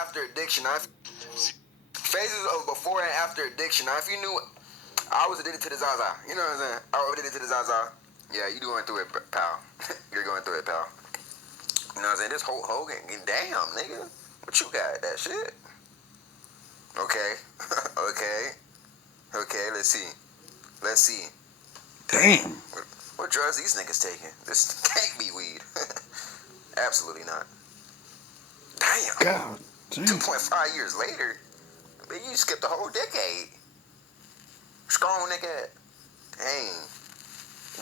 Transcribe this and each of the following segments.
after addiction. Phases of before and after addiction. Now, if you knew I was addicted to the Zaza, you know what I'm saying? I was addicted to the Zaza. Yeah, you going through it, pal. You're going through it, pal. You know what I'm saying? This whole Hogan, damn, nigga. What you got? That shit? Okay. Okay, let's see. Damn. What drugs these niggas taking? This can't be weed. Absolutely not. Damn. God damn. 2.5 years later, man, you skipped a whole decade. Strong nigga. Dang.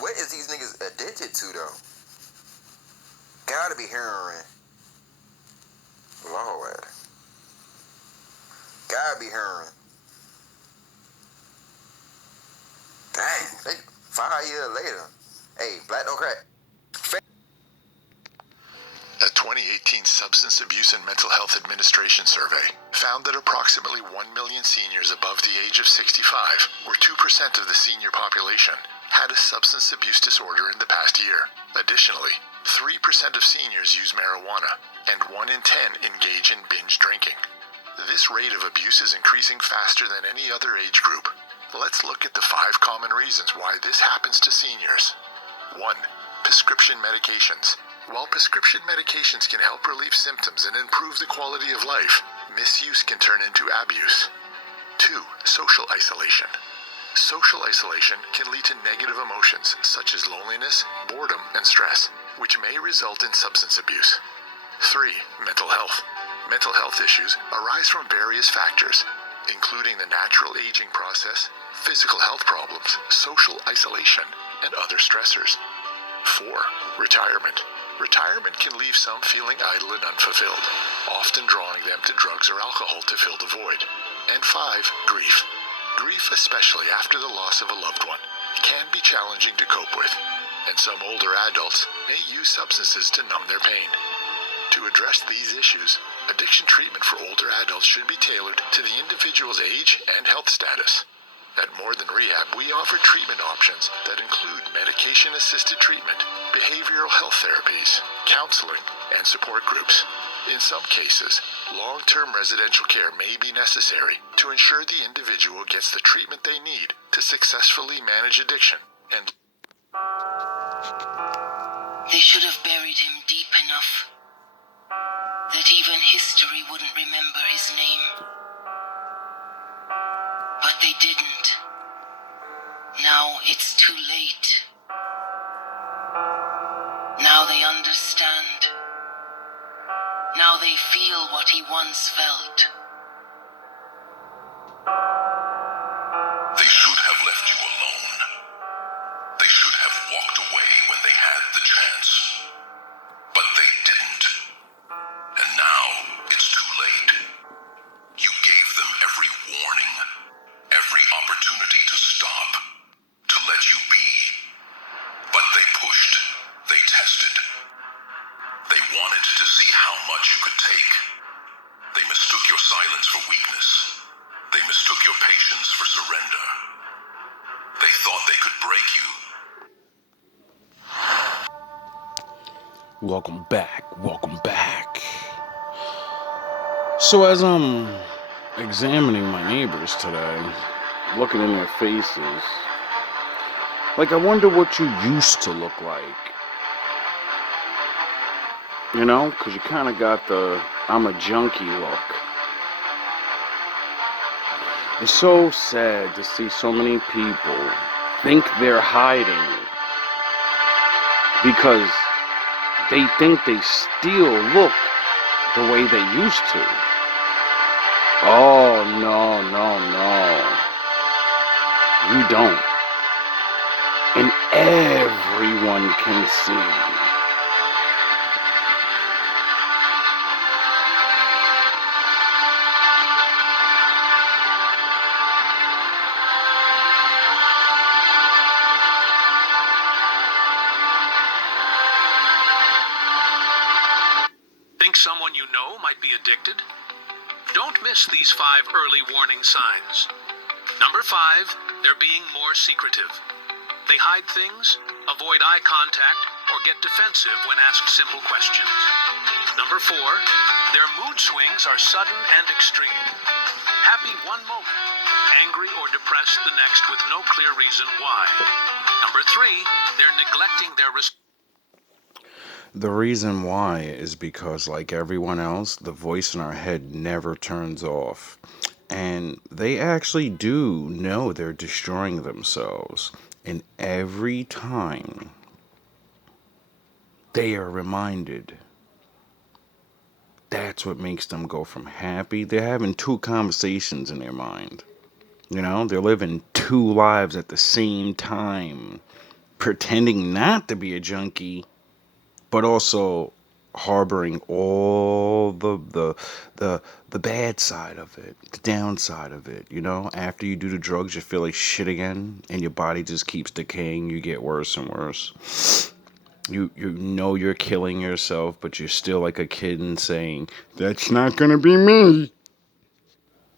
What is these niggas addicted to, though? Gotta be heroin. Lord. Gotta be heroin. Dang. 5 years later. Hey, black don't crack. A 2018 Substance Abuse and Mental Health Administration survey found that approximately 1 million seniors above the age of 65, or 2% of the senior population, had a substance abuse disorder in the past year. Additionally, 3% of seniors use marijuana, and 1 in 10 engage in binge drinking. This rate of abuse is increasing faster than any other age group. Let's look at the 5 common reasons why this happens to seniors. 1. Prescription medications. While prescription medications can help relieve symptoms and improve the quality of life, misuse can turn into abuse. 2. Social isolation. Social isolation can lead to negative emotions such as loneliness, boredom, and stress, which may result in substance abuse. 3. Mental health. Mental health issues arise from various factors, including the natural aging process, physical health problems, social isolation, and other stressors. 4. Retirement. Retirement can leave some feeling idle and unfulfilled, often drawing them to drugs or alcohol to fill the void. And 5. Grief. Grief, especially after the loss of a loved one, can be challenging to cope with, and some older adults may use substances to numb their pain. To address these issues, addiction treatment for older adults should be tailored to the individual's age and health status. At More Than Rehab, we offer treatment options that include medication-assisted treatment, behavioral health therapies, counseling, and support groups. In some cases, long-term residential care may be necessary to ensure the individual gets the treatment they need to successfully manage addiction and... They should have buried him deep enough that even history wouldn't remember his name. But they didn't. Now it's too late. Now they understand. Now they feel what he once felt. They should have left you alone. They should have walked away when they had the chance. But they didn't. And now it's too late. You gave them every warning, every opportunity to stop, to let you be. But they pushed, they tested. They wanted to see how much you could take. They mistook your silence for weakness. They mistook your patience for surrender. They thought they could break you. Welcome back. So as I'm examining my neighbors today, looking in their faces, like, I wonder what you used to look like. You know, because you kind of got the I'm a junkie look. It's so sad to see so many people think they're hiding because they think they still look the way they used to. Oh, no. You don't. And everyone can see. Think someone you know might be addicted? Don't miss these 5 early warning signs. Number 5, they're being more secretive. They hide things, avoid eye contact, or get defensive when asked simple questions. Number 4, their mood swings are sudden and extreme. Happy one moment, angry or depressed the next with no clear reason why. Number 3, they're neglecting their The reason why is because, like everyone else, the voice in our head never turns off. And they actually do know they're destroying themselves. And every time they are reminded, that's what makes them go from happy. They're having two conversations in their mind. You know, they're living two lives at the same time, pretending not to be a junkie, but also harboring all the bad side of it, the downside of it. You know, after you do the drugs, you feel like shit again, and your body just keeps decaying. You get worse and worse. You know you're killing yourself, but you're still like a kid and saying, "That's not gonna be me."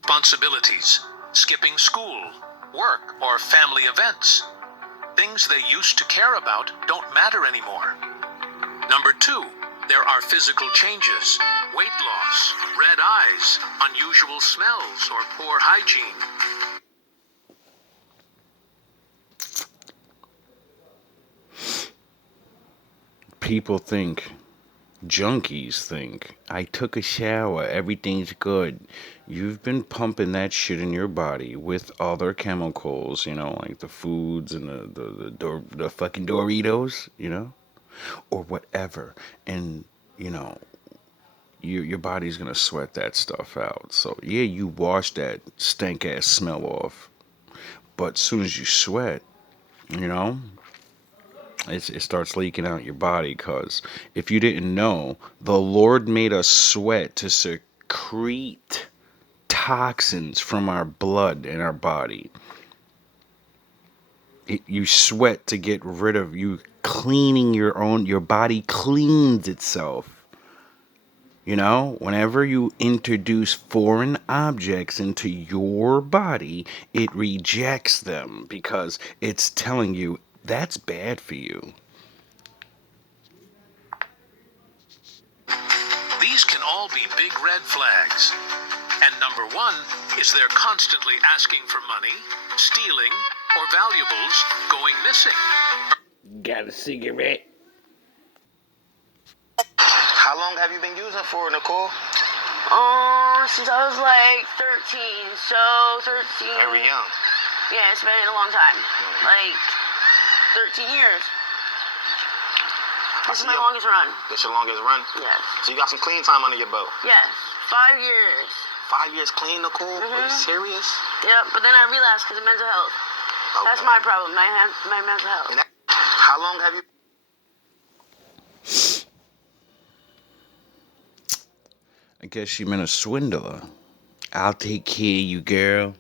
responsibilities, skipping school, work, or family events. Things they used to care about don't matter anymore. Number 2, there are physical changes, weight loss, red eyes, unusual smells, or poor hygiene. People think, junkies think, I took a shower, everything's good. You've been pumping that shit in your body with other chemicals, you know, like the foods and the fucking Doritos, you know, or whatever. And, you know, your body's gonna sweat that stuff out. So yeah, you wash that stank ass smell off. But as soon as you sweat, you know, it starts leaking out your body. Because if you didn't know, the Lord made us sweat to secrete toxins from our blood in our body. You sweat to get rid of, you cleaning your body cleans itself. You know, whenever you introduce foreign objects into your body, it rejects them because it's telling you that's bad for you. These can all be big red flags. And number 1 is they're constantly asking for money, stealing, or valuables going missing. Got a cigarette? How long have you been using for, Nicole? Since I was like 13, so 13. Very young. Yeah, it's been a long time. Like 13 years. This is my longest run. This your longest run? Yes. So you got some clean time under your belt. Yes. 5 years. 5 years clean, Nicole? Are you serious? Yep, but then I relapsed because of mental health. Okay. That's my problem, my mental health. And how long have you... I guess you meant a swindler. I'll take care of you, girl.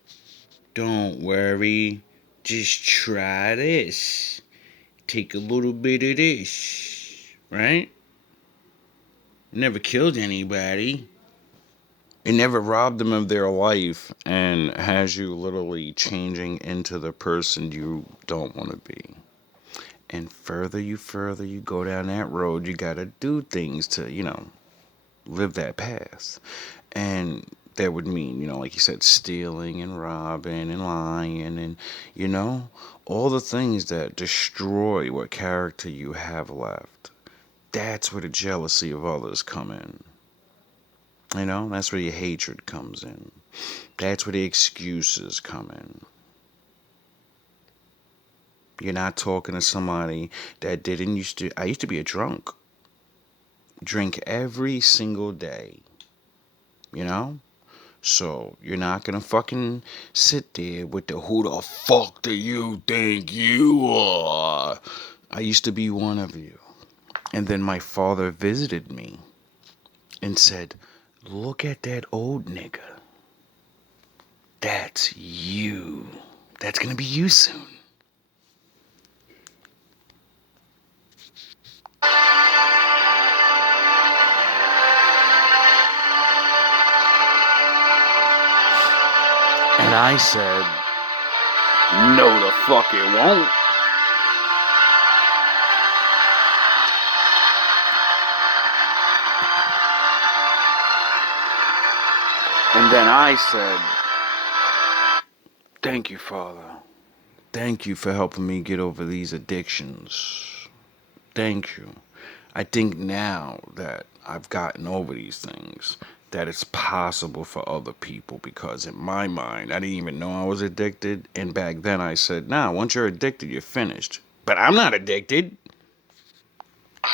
Don't worry. Just try this. Take a little bit of this. Right? Never killed anybody. It never robbed them of their life and has you literally changing into the person you don't want to be. And further you go down that road, you gotta do things to, you know, live that path. And that would mean, you know, like you said, stealing and robbing and lying and, you know, all the things that destroy what character you have left. That's where the jealousy of others come in. You know, that's where your hatred comes in. That's where the excuses come in. You're not talking to somebody that I used to be a drunk. Drink every single day. You know? So, you're not gonna fucking sit there with the who the fuck do you think you are? I used to be one of you. And then my father visited me and said, look at that old nigga. That's you. That's gonna be you soon. And I said, no the fuck it won't. And then I said, thank you, Father. Thank you for helping me get over these addictions. Thank you. I think now that I've gotten over these things, that it's possible for other people, because in my mind, I didn't even know I was addicted. And back then I said, nah, once you're addicted, you're finished. But I'm not addicted. I'm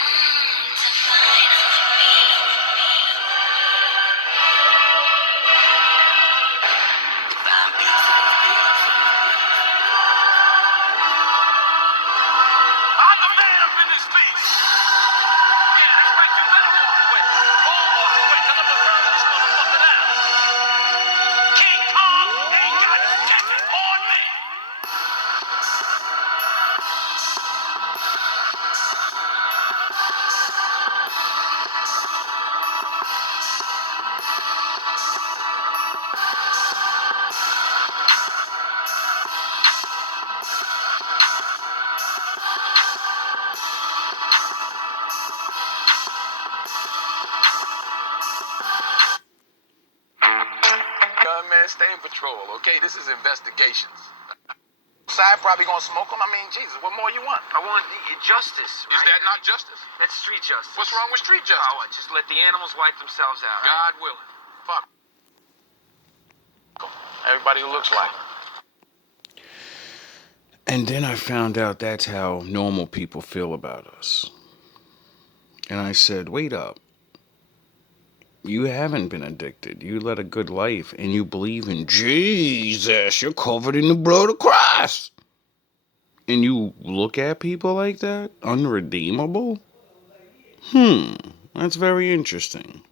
the man up in this piece. Yeah, that's right. You better walk away. All walk away, because I'm gonna burn this motherfucker down. King Kong ain't got nothing on me. Man, stay in patrol, okay? This is investigations. Side probably gonna smoke them. I mean, Jesus, what more you want? I want justice. Is that not justice? That's street justice. What's wrong with street justice? Oh, just let the animals wipe themselves out. God willing. Fuck. Everybody who looks like it. And then I found out that's how normal people feel about us. And I said, wait up. You haven't been addicted. You led a good life, and you believe in Jesus. You're covered in the blood of Christ. And you look at people like that? Unredeemable? That's very interesting.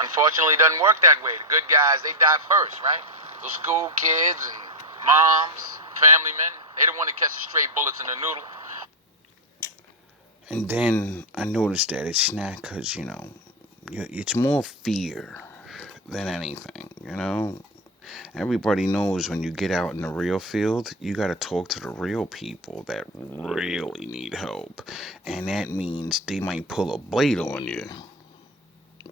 Unfortunately, it doesn't work that way. The good guys, they die first, right? Those school kids and moms, family men, they the one that catch the stray bullets in the noodle. And then I noticed that it's not because, it's more fear than anything, Everybody knows when you get out in the real field, you got to talk to the real people that really need help. And that means they might pull a blade on you.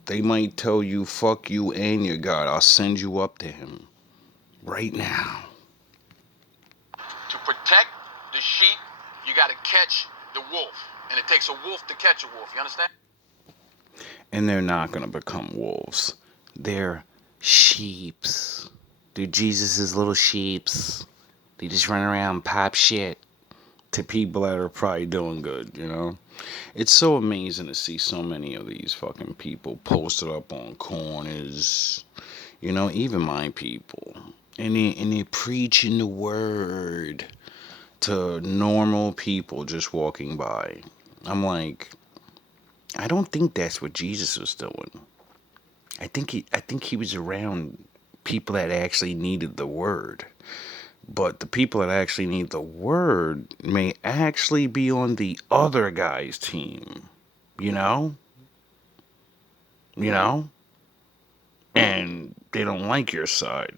They might tell you, fuck you and your God. I'll send you up to him right now. To protect the sheep, you got to catch the wolf. And it takes a wolf to catch a wolf. You understand? And they're not going to become wolves. They're sheeps. They're Jesus's little sheeps. They just run around and pop shit to people that are probably doing good, It's so amazing to see so many of these fucking people posted up on corners, even my people. And they're preaching the word to normal people just walking by. I'm like, I don't think that's what Jesus was doing. I think he was around people that actually needed the word. But the people that actually need the word may actually be on the other guy's team. You know? And they don't like your side.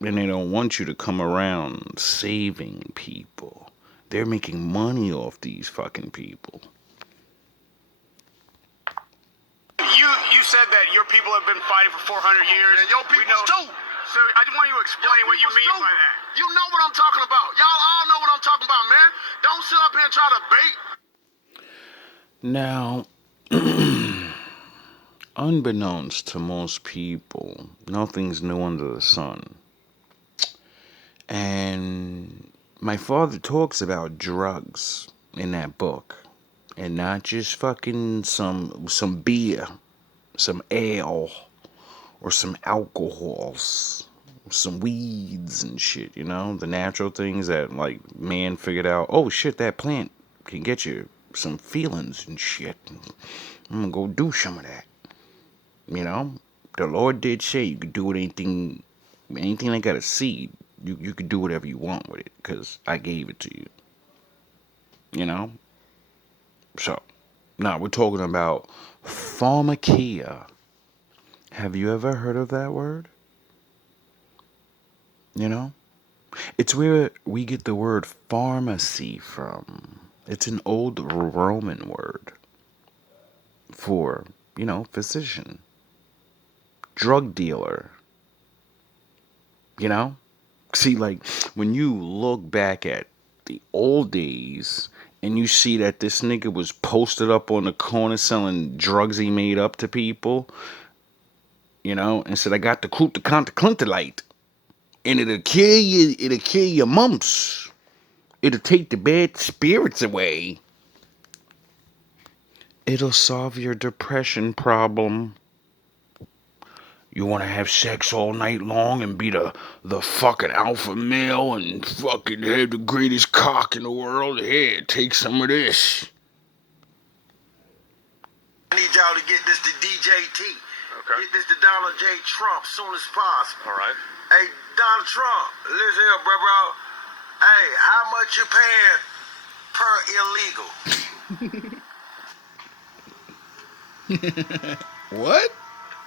And they don't want you to come around saving people. They're making money off these fucking people. You said that your people have been fighting for 400 years. And your people's too. So I just want you to explain what you mean by that. You know what I'm talking about. Y'all all know what I'm talking about, man. Don't sit up here and try to bait. Now, unbeknownst to most people, nothing's new under the sun. And my father talks about drugs in that book. And not just fucking some beer, some ale, or some alcohols, some weeds and shit, the natural things that, like, man figured out, oh shit, that plant can get you some feelings and shit. I'm gonna go do some of that. The Lord did say you could do with anything that got a seed. You could do whatever you want with it, because I gave it to you. So, now we're talking about pharmakia. Have you ever heard of that word? It's where we get the word pharmacy from. It's an old Roman word for, physician. drug dealer. You know? See, like, when you look back at the old days and you see that this nigga was posted up on the corner selling drugs he made up to people, you know, and said, I got the Clintolite, and it'll kill your mumps. It'll take the bad spirits away. It'll solve your depression problem. You want to have sex all night long and be the fucking alpha male and fucking have the greatest cock in the world? Here, take some of this. I need y'all to get this to DJT. Okay. Get this to Donald J. Trump soon as possible. All right. Hey, Donald Trump, listen here, bro. Hey, how much you paying per illegal? What?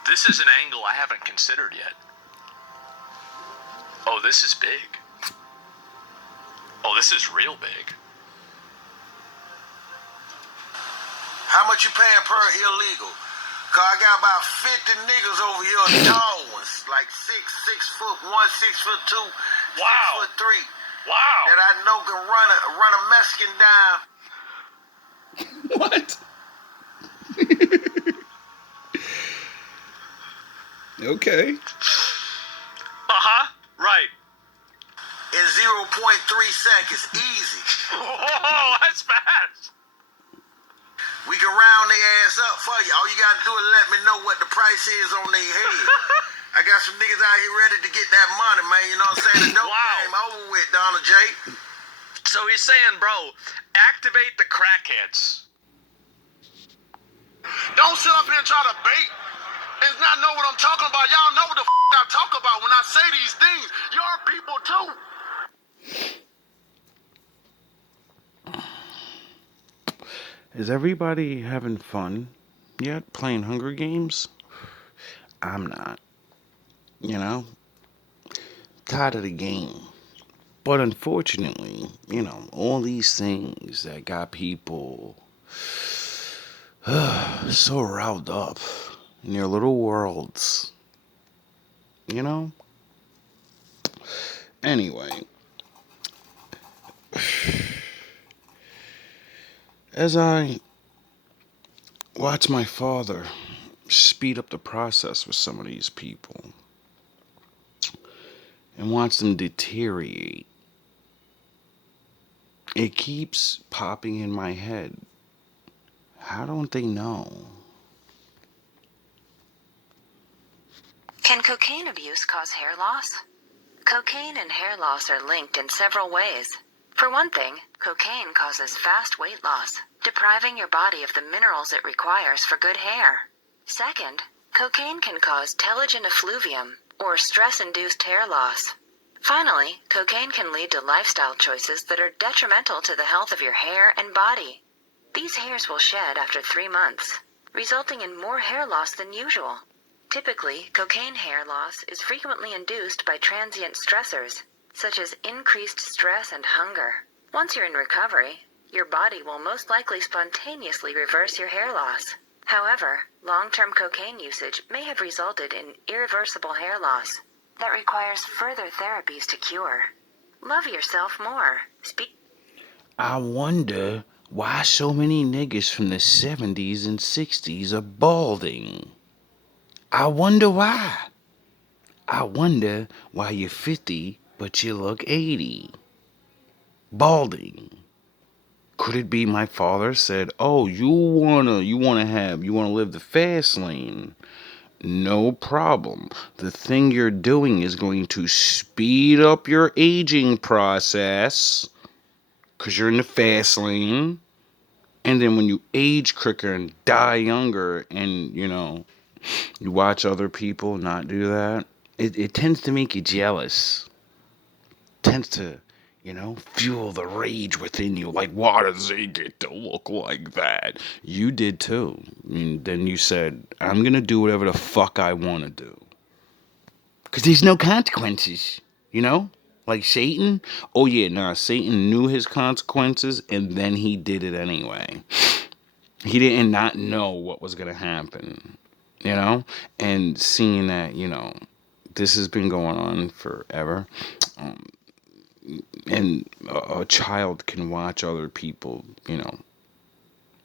This is an angle I haven't considered yet. Oh, this is big. Oh, this is real big. How much you paying per illegal? Cause I got about 50 niggas over here, tall ones, like 6'1", 6'2", Wow. 6'3", Wow. that I know can run a Mexican down. What? Okay. Uh-huh. Right. In 0.3 seconds, easy. Oh, that's fast. We can round their ass up for you. All you gotta do is let me know what the price is on their head. I got some niggas out here ready to get that money, man. You know what I'm saying? The dope Wow. game over with, Donald J. So he's saying, bro, activate the crackheads. Don't sit up here and try to bait and not know what I'm talking about. Y'all know what the I talk about when I say these things. Y'all people too. Is everybody having fun yet playing Hunger Games? I'm not. You know? Tired of the game. But unfortunately, you know, all these things that got people so riled up in their little worlds. You know? Anyway. As I watch my father speed up the process with some of these people and watch them deteriorate, it keeps popping in my head. How don't they know? Can cocaine abuse cause hair loss? Cocaine and hair loss are linked in several ways. For one thing, cocaine causes fast weight loss, depriving your body of the minerals it requires for good hair. Second, cocaine can cause telogen effluvium, or stress-induced hair loss. Finally, cocaine can lead to lifestyle choices that are detrimental to the health of your hair and body. These hairs will shed after 3 months, resulting in more hair loss than usual. Typically, cocaine hair loss is frequently induced by transient stressors, such as increased stress and hunger. Once you're in recovery, your body will most likely spontaneously reverse your hair loss. However, long-term cocaine usage may have resulted in irreversible hair loss that requires further therapies to cure. Love yourself more. I wonder why so many niggas from the 70s and 60s are balding. I wonder why. I wonder why you're 50 but you look 80. Balding. Could it be my father said, "Oh, you wanna live the fast lane? No problem. The thing you're doing is going to speed up your aging process, 'cause you're in the fast lane. And then when you age quicker and die younger, and you watch other people not do that, it tends to make you jealous. Tends to, fuel the rage within you. Like, why does he get to look like that? You did too. Then you said, I'm going to do whatever the fuck I want to do. Because there's no consequences, Like Satan. Oh yeah, Satan knew his consequences and then he did it anyway. He didn't not know what was going to happen. you know, and seeing that, you know, this has been going on forever. Um, and a child can watch other people, you know.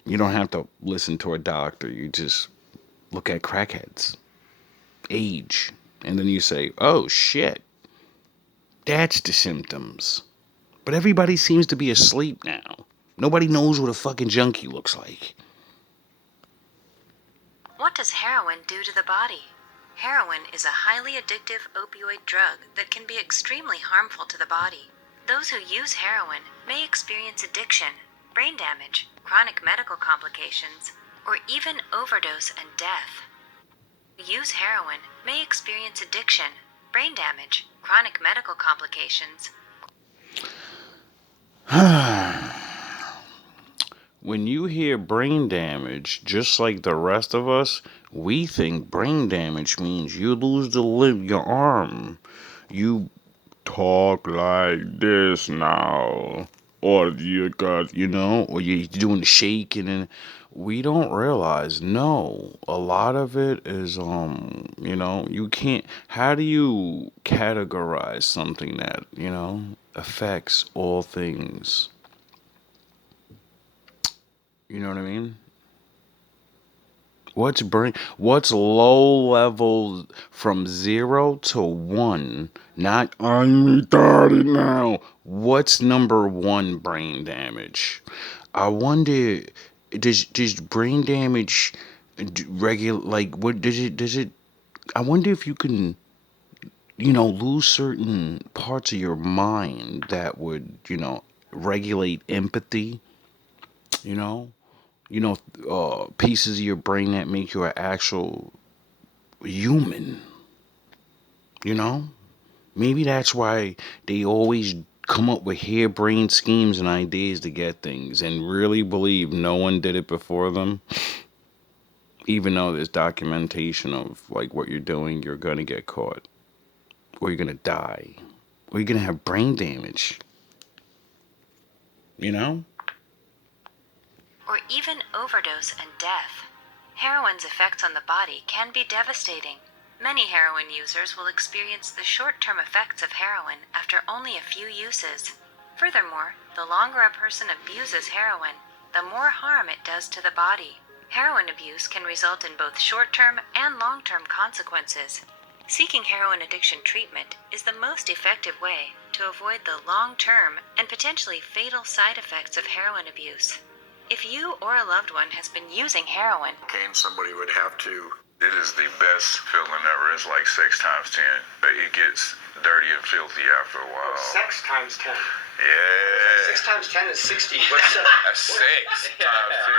You don't have to listen to a doctor. You just look at crackheads, age, and then you say, oh shit, that's the symptoms. But everybody seems to be asleep now. Nobody knows what a fucking junkie looks like. What does heroin do to the body? Heroin is a highly addictive opioid drug that can be extremely harmful to the body. Those who use heroin may experience addiction, brain damage, chronic medical complications, or even overdose and death. Use heroin may experience addiction, brain damage, chronic medical complications. When you hear brain damage, just like the rest of us, we think brain damage means you lose your arm. You talk like this now. Or you got, you know, or you're doing the shaking, and we don't realize, no, a lot of it is, you know, you can't, how do you categorize something that, you know, affects all things? You know what I mean? What's low level from 0 to 1? Not I'm retarded now. What's number 1 brain damage? I wonder, does brain damage regular, like, what does it I wonder if you can, you know, lose certain parts of your mind that would, you know, regulate empathy, you know? You know, pieces of your brain that make you an actual human. You know, maybe that's why they always come up with harebrained schemes and ideas to get things, and really believe no one did it before them. Even though there's documentation of like what you're doing, you're gonna get caught, or you're gonna die, or you're gonna have brain damage. You know. Or even overdose and death. Heroin's effects on the body can be devastating. Many heroin users will experience the short-term effects of heroin after only a few uses. Furthermore, the longer a person abuses heroin, the more harm it does to the body. Heroin abuse can result in both short-term and long-term consequences. Seeking heroin addiction treatment is the most effective way to avoid the long-term and potentially fatal side effects of heroin abuse. If you or a loved one has been using heroin, Somebody would have to. It is the best feeling ever. It's like 6 times 10. But it gets dirty and filthy after a while. 6 times 10. Yeah. 6 times 10 is 60. What's that? That's 6 times 10,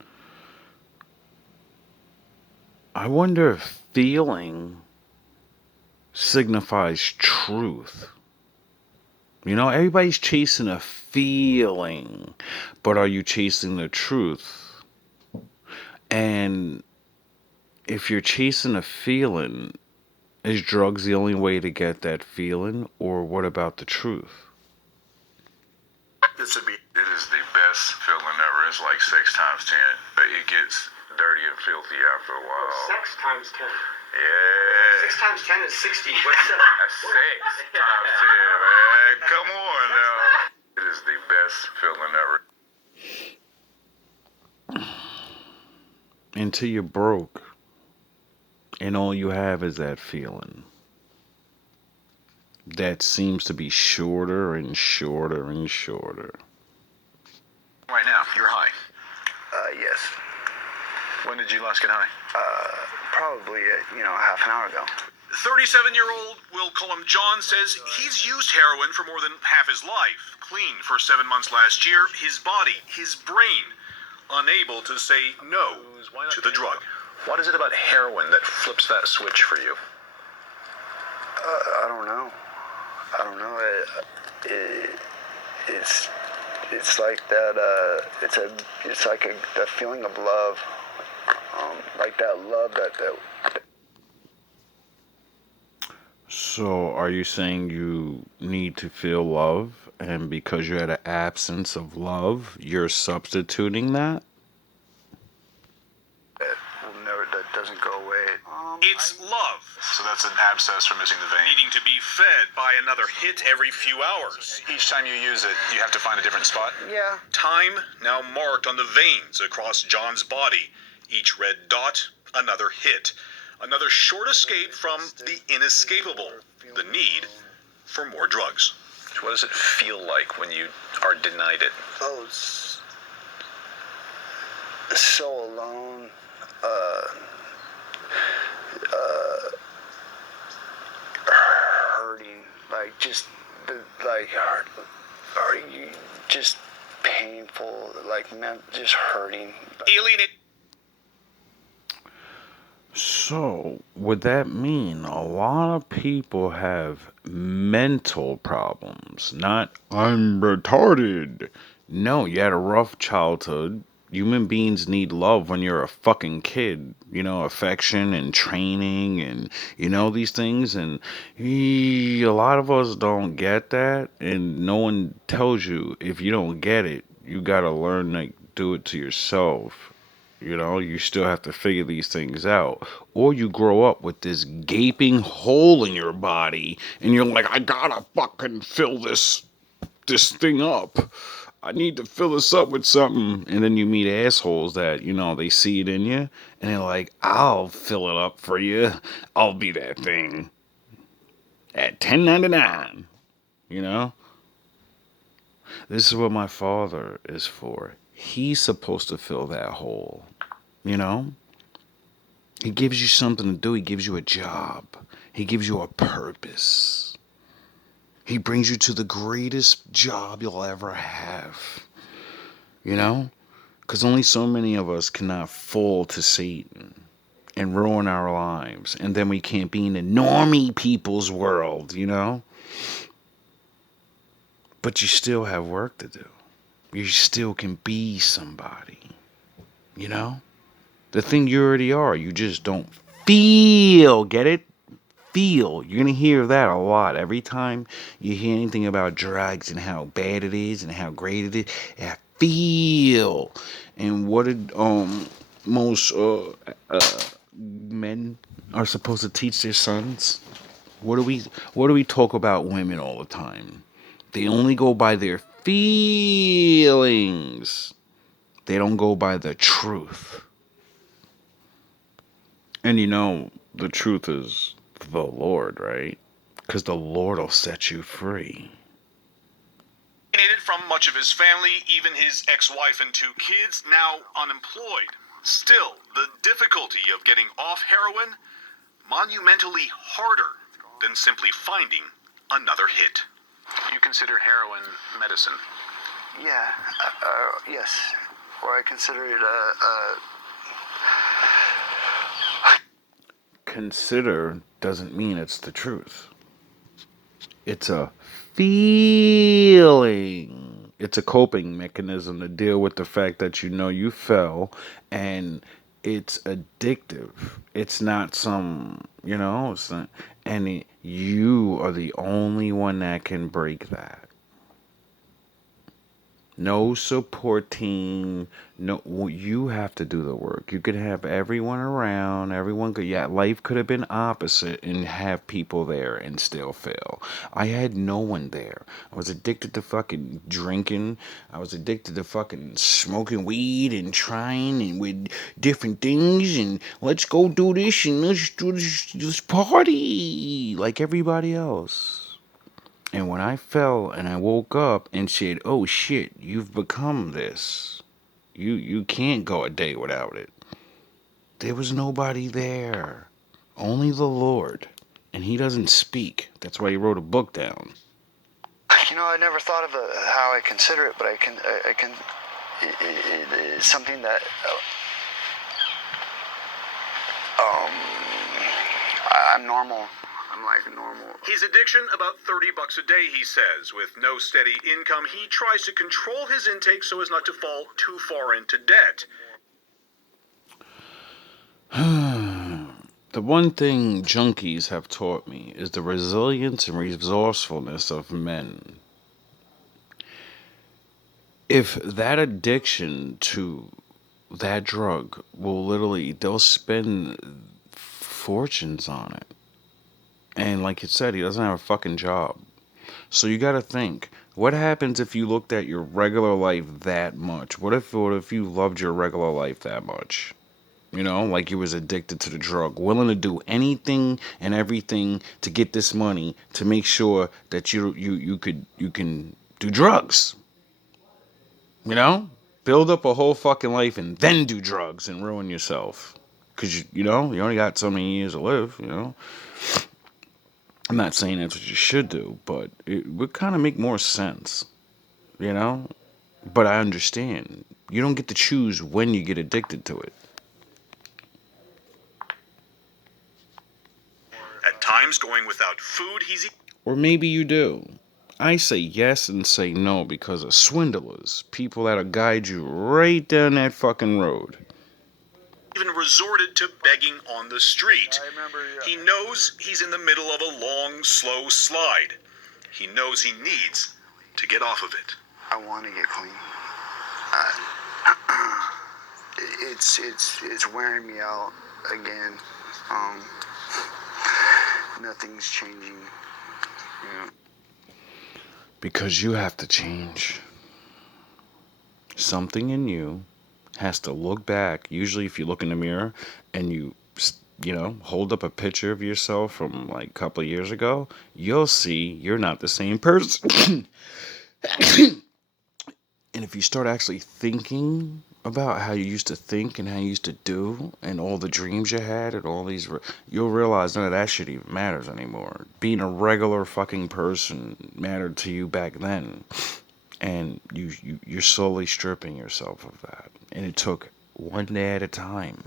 man. I wonder if feeling signifies truth. You know, everybody's chasing a feeling, but are you chasing the truth? And if you're chasing a feeling, is drugs the only way to get that feeling, or what about the truth? It is the best feeling ever. It's like 6 times 10. But it gets dirty and filthy after a while. 6 times 10. Yeah. 6 times 10 is 60. What's that? That's 6 times 10, man. Come on now. It is the best feeling ever. Until you're broke, and all you have is that feeling. That seems to be shorter and shorter and shorter. Right now, you're high. Yes. When did you last get high? Probably, half an hour ago. 37-year-old, we'll call him John, says he's used heroin for more than half his life. Clean for 7 months last year. His body, his brain, unable to say no to the drug. What is it about heroin that flips that switch for you? I don't know. It's like that. It's like the feeling of love. Like that love that. So, are you saying you need to feel love, and because you had an absence of love, you're substituting that? It's love. So that's an abscess from missing the vein. Needing to be fed by another hit every few hours. Each time you use it, you have to find a different spot? Yeah. Time now marked on the veins across John's body. Each red dot, another hit. Another short escape from the inescapable. The need for more drugs. What does it feel like when you are denied it? Oh, it's so alone. Hurting, like just just painful, like just hurting. Alienated. So, would that mean a lot of people have mental problems? Not, I'm retarded. No, you had a rough childhood. Human beings need love when you're a fucking kid. You know, affection and training and, you know, these things. And a lot of us don't get that. And no one tells you if you don't get it, you gotta learn to do it to yourself. You know, you still have to figure these things out. Or you grow up with this gaping hole in your body and you're like, I gotta fucking fill this thing up. I need to fill this up with something. And then you meet assholes that, you know, they see it in you and they're like, I'll fill it up for you. I'll be that thing at $10.99. You know? This is what my father is for. He's supposed to fill that hole. You know? He gives you something to do. He gives you a job. He gives you a purpose. He brings you to the greatest job you'll ever have. You know? Because only so many of us cannot fall to Satan and ruin our lives. And then we can't be in the normie people's world, you know? But you still have work to do. You still can be somebody. You know? The thing you already are, you just don't feel. Get it? Feel. You're going to hear that a lot. Every time you hear anything about drugs and how bad it is and how great it is, yeah, feel. And what did most men are supposed to teach their sons? What do we talk about women all the time? They only go by their feelings. They don't go by the truth. And you know, the truth is the Lord, right? Because the Lord will set you free. Alienated from much of his family, even his ex-wife and 2 kids, now unemployed. Still, the difficulty of getting off heroin, monumentally harder than simply finding another hit. You consider heroin medicine? Yeah, yes. Or I consider it Consider doesn't mean it's the truth. It's a feeling. It's a coping mechanism to deal with the fact that you know you fell, and it's addictive. It's not some, you know, it's not, and you are the only one that can break that. No support team. No, you have to do the work. You could have everyone around. Everyone could, yeah, life could have been opposite and have people there and still fail. I had no one there. I was addicted to fucking drinking. I was addicted to fucking smoking weed and trying and with different things and let's go do this and let's do this party like everybody else. And when I fell and I woke up and said, oh shit, you've become this. You can't go a day without it. There was nobody there. Only the Lord. And he doesn't speak. That's why he wrote a book down. You know, I never thought of how I consider it, but I can it's something that I'm normal. I'm like normal. His addiction, about $30 a day, he says. With no steady income, he tries to control his intake so as not to fall too far into debt. The one thing junkies have taught me is the resilience and resourcefulness of men. If that addiction to that drug will literally, they'll spend fortunes on it. And like it said, he doesn't have a fucking job. So you gotta think, what happens if you looked at your regular life that much? What if you loved your regular life that much? You know, like you was addicted to the drug, willing to do anything and everything to get this money to make sure that you can do drugs. You know, build up a whole fucking life and then do drugs and ruin yourself. Cause you know, you only got so many years to live. You know, I'm not saying that's what you should do, but it would kind of make more sense. You know, but I understand you don't get to choose when you get addicted to it. At times, going without food, he's Or maybe you do. I say yes and say no because of swindlers, people that'll guide you right down that fucking road. even resorted to begging on the street. He knows he's in the middle of a long, slow slide. He knows he needs to get off of it. I want to get clean. It's wearing me out again. Nothing's changing. You know. Because you have to change. Something in you has to look back. Usually if you look in the mirror and you know, hold up a picture of yourself from like a couple of years ago, you'll see you're not the same person. And if you start actually thinking about how you used to think and how you used to do and all the dreams you had and all these, you'll realize none of that shit even matters anymore. Being a regular fucking person mattered to you back then. And you're slowly stripping yourself of that. And it took one day at a time.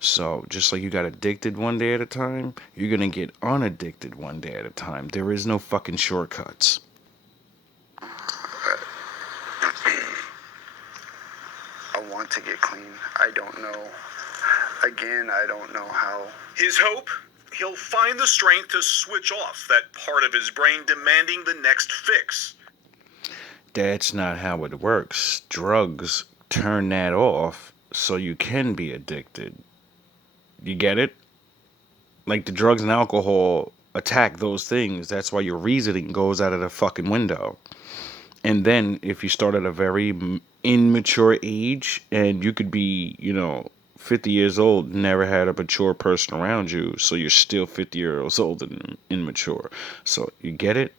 So just like you got addicted one day at a time, you're going to get unaddicted one day at a time. There is no fucking shortcuts. I want to get clean. I don't know. Again, I don't know how. His hope? He'll find the strength to switch off that part of his brain demanding the next fix. That's not how it works. Drugs turn that off so you can be addicted. You get it? Like the drugs and alcohol attack those things. That's why your reasoning goes out of the fucking window. And then if you start at a very immature age and you could be, you know, 50 years old, never had a mature person around you, so you're still 50 years old and immature. So you get it?